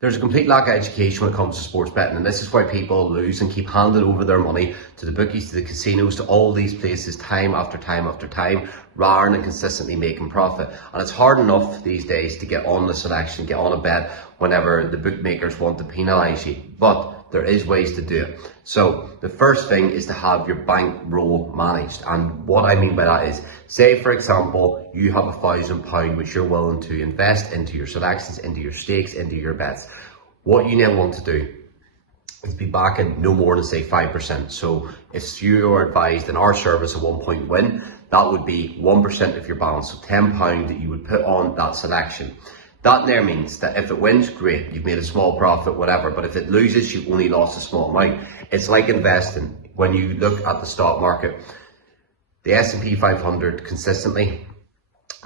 There's a complete lack of education when it comes to sports betting, and this is why people lose and keep handing over their money to the bookies, to the casinos, to all these places time after time after time, rather than consistently making profit. And it's hard enough these days to get on the selection, get on a bet whenever the bookmakers want to penalise you. But there is ways to do it. So the first thing is to have your bankroll managed. And what I mean by that is, say for example, you have £1,000 which you're willing to invest into your selections, into your stakes, into your bets. What you now want to do is be backing no more than say 5%. So if you are advised in our service a 1 point win, that would be 1% of your balance, so £10 that you would put on that selection. That there means that if it wins, great, you've made a small profit, whatever, but if it loses, you've only lost a small amount. It's like investing. When you look at the stock market, the S&P 500 consistently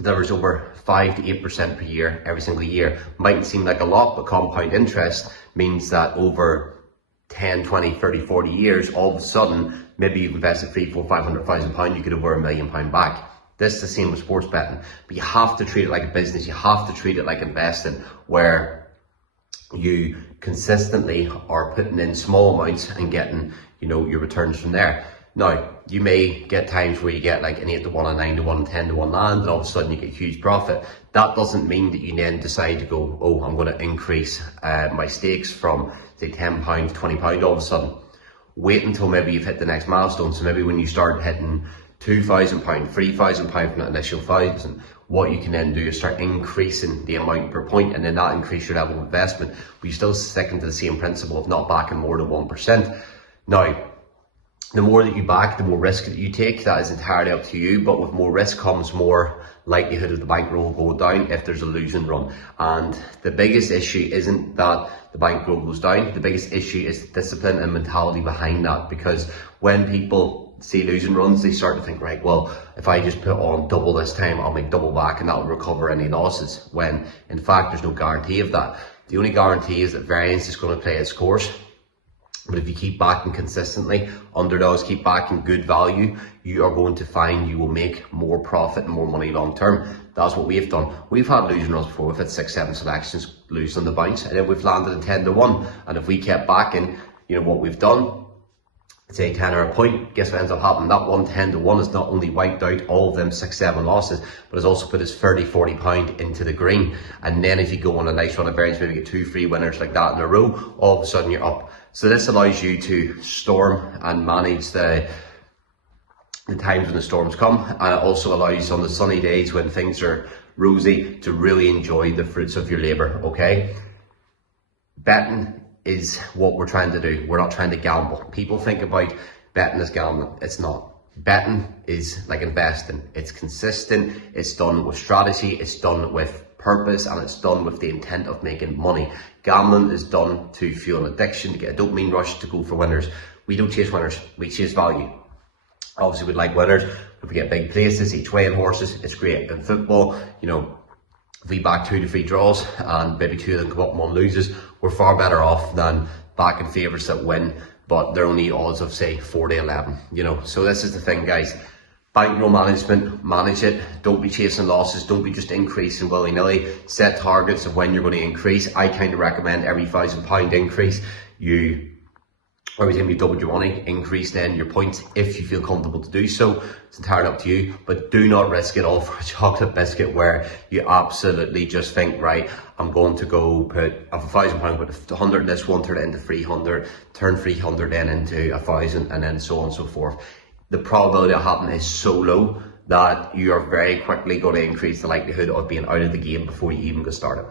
delivers over 5 to 8% per year, every single year. Mightn't seem like a lot, but compound interest means that over 10, 20, 30, 40 years, all of a sudden, maybe you've invested 300,000, 400,000, 500,000 pounds, you get over £1 million back. This is the same with sports betting, but you have to treat it like a business. You have to treat it like investing, where you consistently are putting in small amounts and getting, your returns from there. Now, you may get times where you get like an 8 to 1, a 9 to 1, 10 to 1 land, and all of a sudden you get huge profit. That doesn't mean that you then decide to go, oh, I'm going to increase my stakes from say £10 to £20 all of a sudden. Wait until maybe you've hit the next milestone. So maybe when you start hitting £2,000, £3,000 from that initial 1,000, what you can then do is start increasing the amount per point, and then that increase your level of investment, but you still sticking to the same principle of not backing more than 1%. Now, the more that you back, the more risk that you take. That is entirely up to you, but with more risk comes more likelihood of the bankroll go down if there's a losing run. And the biggest issue isn't that the bankroll goes down, the biggest issue is discipline and mentality behind that, because when people see losing runs, they start to think, right, well, if I just put on double this time, I'll make double back and that'll recover any losses, when in fact there's no guarantee of that. The only guarantee is that variance is going to play its course. But if you keep backing consistently, underdogs, keep backing good value, you are going to find you will make more profit and more money long term. That's what we've done. We've had losing runs before. We've had 6, 7 selections lose on the bounce, and then we've landed a 10 to 1. And if we kept backing, what we've done, say 10 or a point, guess what ends up happening? That 1 10 to 1 has not only wiped out all of them 6, 7 losses, but has also put us 30, 40 pound into the green. And then if you go on a nice run of variance, maybe get 2 free winners like that in a row, all of a sudden you're up. So this allows you to storm and manage the times when the storms come, and it also allows you on the sunny days when things are rosy to really enjoy the fruits of your labour, okay? Betting is what we're trying to do. We're not trying to gamble. People think about betting as gambling. It's not. Betting is like investing. It's consistent, it's done with strategy, it's done with purpose, and it's done with the intent of making money. Gambling is done to fuel an addiction, to get a dopamine rush, to go for winners. We don't chase winners, we chase value. Obviously we'd like winners. If we get big places, each way in horses, it's great. In football, if we back 2 to 3 draws and maybe 2 of them come up and 1 loses, we're far better off than backing favourites that win, but they're only odds of say 4 to 11. So this is the thing, guys. Bankroll management, manage it. Don't be chasing losses. Don't be just increasing willy-nilly. Set targets of when you're going to increase. I kind of recommend every £1,000 increase, every time you double your money, increase then your points if you feel comfortable to do so. It's entirely up to you, but do not risk it all for a chocolate biscuit where you absolutely just think, right, I'm going to go put £1,000, put 100 in this one, turn it into 300, turn 300 then into 1,000, and then so on and so forth. The probability of happening is so low that you are very quickly going to increase the likelihood of being out of the game before you even get started.